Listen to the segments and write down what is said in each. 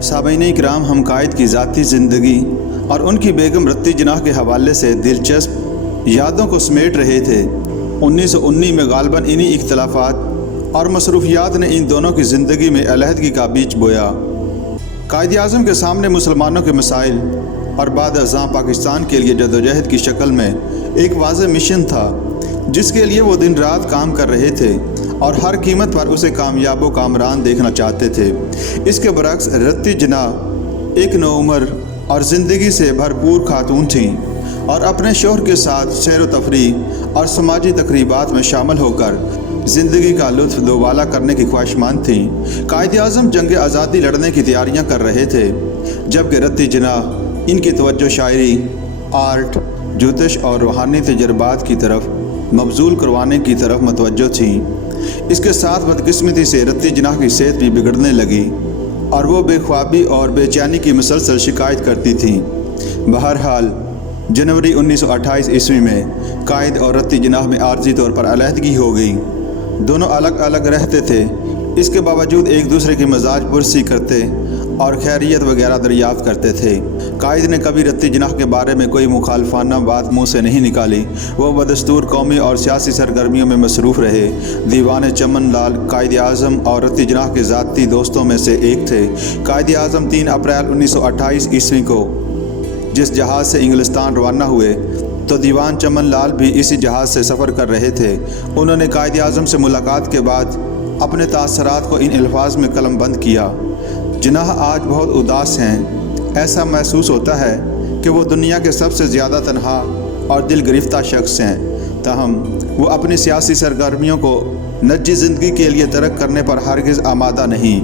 साबईन इकराम हम कायद की ज़ाती ज़िंदगी और उनकी बेगम रत्ती जिनाह के हवाले से दिलचस्प यादों को समेट रहे थे। 1919 में गालबन इन्हीं इख्तलाफात और मसरूफियात ने इन दोनों की ज़िंदगी में अलहदगी का बीज बोया। कायद-ए-आज़म के सामने मुसलमानों के मसाइल और बाद अज़ां पाकिस्तान के लिए जदोजहद की शक्ल में एक वाज़ेह मिशन था, जिसके लिए वो दिन रात काम कर रहे थे और हर कीमत पर उसे कामयाब व कामरान देखना चाहते थे। इसके बरक्स रत्ती जिनाह एक नौउम्र और ज़िंदगी से भरपूर खातून थीं और अपने शौहर के साथ सैर व तफरीह और समाजी तकरीबात में शामिल होकर ज़िंदगी का लुत्फ़ दोबाला करने की ख्वाहिशमंद थीं। कायद-ए-आज़म जंग आज़ादी लड़ने की तैयारियां कर रहे थे, जबकि रत्ती जिनाह इनकी तवज्जो शायरी, आर्ट, जुतश और रूहानी तजर्बात की तरफ मबजूल करवाने की तरफ मतवज्जो थीं। इसके साथ बदकिस्मती से रत्ती जिनाह की सेहत भी बिगड़ने लगी और वो बेख्वाबी और बेचैनी की मुसलसल शिकायत करती थीं। बहरहाल जनवरी 1928 ईस्वी में कायद और रत्ती जिनाह में आर्जी तौर पर अलहदगी हो गई। दोनों अलग अलग रहते थे, इसके बावजूद एक दूसरे की मजाज पुरसी करते और खैरियत वगैरह दरियाफ़्त करते थे। कायद ने कभी रत्ती जिनाह के बारे में कोई मुखालफाना बात मुँह से नहीं निकाली। वो बदस्तूर कौमी और सियासी सरगर्मियों में मसरूफ़ रहे। दीवान चमन लाल कायद-ए-आज़म और रत्ती जिनाह के ज़ाती दोस्तों में से एक थे। कायद-ए-आज़म 3 अप्रैल 1928 ईस्वी को जिस जहाज़ से इंग्लिस्तान रवाना हुए तो दीवान चमन लाल भी इसी जहाज़ से सफ़र कर रहे थे। उन्होंने कायद-ए-आज़म से मुलाकात के बाद अपने तासरात को इन अल्फाज में कलमबंद किया। जिनाह आज बहुत उदास हैं। ऐसा महसूस होता है कि वो दुनिया के सबसे ज़्यादा तन्हा और दिल गिरफ्ता शख्स हैं। ताहम वो अपनी सियासी सरगर्मियों को निजी ज़िंदगी के लिए तर्क करने पर हरगिज़ आमादा नहीं।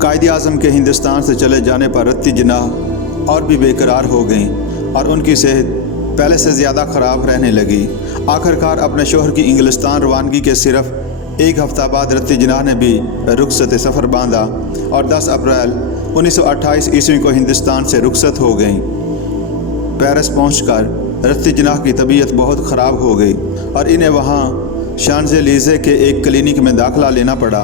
कायद-ए-आज़म के हिंदुस्तान से चले जाने पर रत्ती जिनाह और भी बेकरार हो गईं और उनकी सेहत पहले से ज़्यादा ख़राब रहने लगी। आखिरकार अपने शौहर की इंग्लिस्तान रवानगी के सिर्फ एक हफ़्ता बाद रत्ती जिनाह ने भी रुखसत सफ़र बांधा और 10 अप्रैल 1928 ईस्वी को हिंदुस्तान से रुखसत हो गईं। पेरिस पहुंचकर रत्ती जिनाह की तबीयत बहुत ख़राब हो गई और इन्हें वहां शांज़ेलीज़े के एक क्लिनिक में दाखिला लेना पड़ा।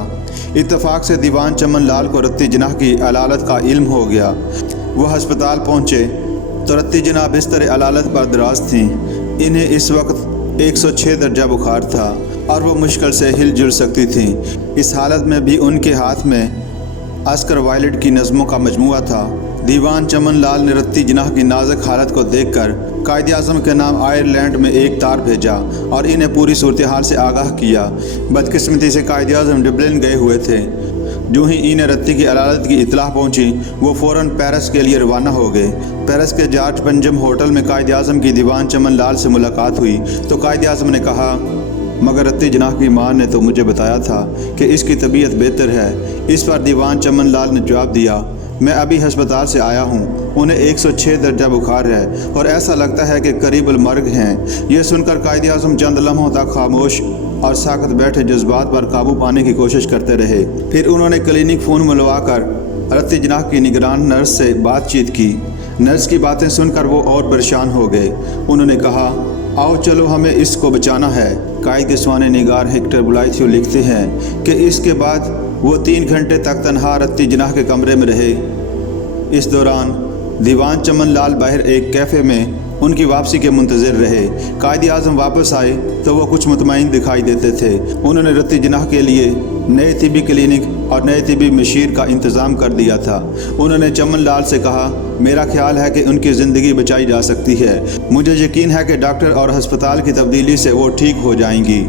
इत्तफाक से दीवान चमन लाल को रत्ती जिनाह की अलालत का इल्म हो गया। वह हस्पताल पहुँचे तो रत्ती जिनाह बिस्तर अलालत पर दराज थीं। इन्हें इस वक्त 106 दर्जा बुखार था और वो मुश्किल से हिल जुल सकती थीं। इस हालत में भी उनके हाथ में अस्कर वायलेट की नज़मों का मजमुआ था। दीवान चमन लाल ने रत्ती जिनाह की नाजुक हालत को देखकर कायद-ए-आज़म के नाम आयरलैंड में एक तार भेजा और इन्हें पूरी सूरत हाल से आगाह किया। बदकिस्मती से कायद-ए-आज़म डब्लिन गए हुए थे। जो ही इन्हें रत्ती की अदालत की इत्तलाह पहुंची, वो फ़ौरन पेरिस के लिए रवाना हो गए। पेरिस के जॉर्ज पंजम होटल में कायद-ए-आज़म की दीवान चमन लाल से मुलाकात हुई तो कायद-ए-आज़म ने कहा, मगर रत्ती जिनाह की माँ ने तो मुझे बताया था कि इसकी तबीयत बेहतर है। इस पर दीवान चमन लाल ने जवाब दिया, मैं अभी हस्पताल से आया हूँ, उन्हें 106 दर्जा बुखार है और ऐसा लगता है कि करीब मर्ग हैं। यह सुनकर कायद-ए-आज़म चंद लम्हों तक खामोश और साकत बैठे जज्बात पर काबू पाने की कोशिश करते रहे। फिर उन्होंने क्लिनिक फ़ोन मिलवाकर रत्ती जिनाह की निगरान नर्स से बातचीत की। नर्स की बातें सुनकर वो और परेशान हो गए। उन्होंने कहा, आओ चलो, हमें इसको बचाना है। कायद के स्वाने निगार हेक्टर बुलाइथियो लिखते हैं कि इसके बाद वो 3 घंटे तक तन्हा रत्ती जिनाह के कमरे में रहे। इस दौरान दीवान चमन लाल बाहर एक कैफ़े में उनकी वापसी के मुंतज़िर रहे। कायद-ए-आज़म वापस आए तो वो कुछ मुतमईन दिखाई देते थे। उन्होंने रत्ती जिनाह के लिए नए तिबी क्लिनिक और नए तिबी मशीर का इंतज़ाम कर दिया था। उन्होंने चमन लाल से कहा, मेरा ख्याल है कि उनकी ज़िंदगी बचाई जा सकती है। मुझे यकीन है कि डॉक्टर और हस्पताल की तब्दीली से वो ठीक हो जाएंगी।